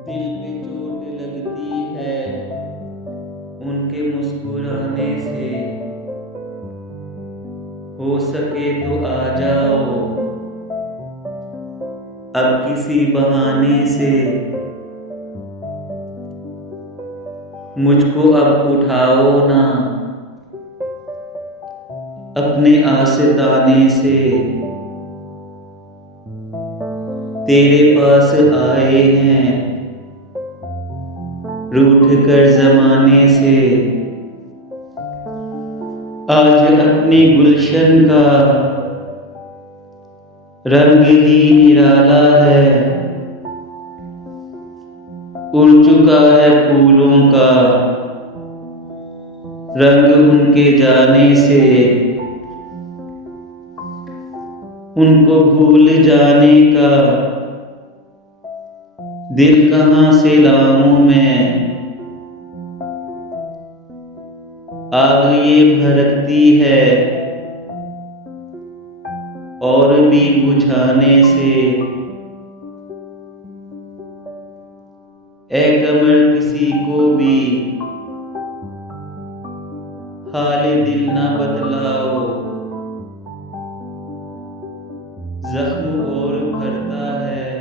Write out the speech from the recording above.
दिल पे चोट लगती है उनके मुस्कुराने से। हो सके तो आ जाओ अब किसी बहाने से। मुझको अब उठाओ ना अपने आशिकाने से। तेरे पास आए हैं रूठ कर जमाने से। आज अपने गुलशन का रंग ही निराला है। उड़ चुका है फूलों का रंग उनके जाने से। उनको भूल जाने का दिल कहाँ से लाऊं मैं। आग ये भड़कती है और भी बुझाने से। ए कमर किसी को भी हाल दिल ना बतलाओ। जख्म और भरता है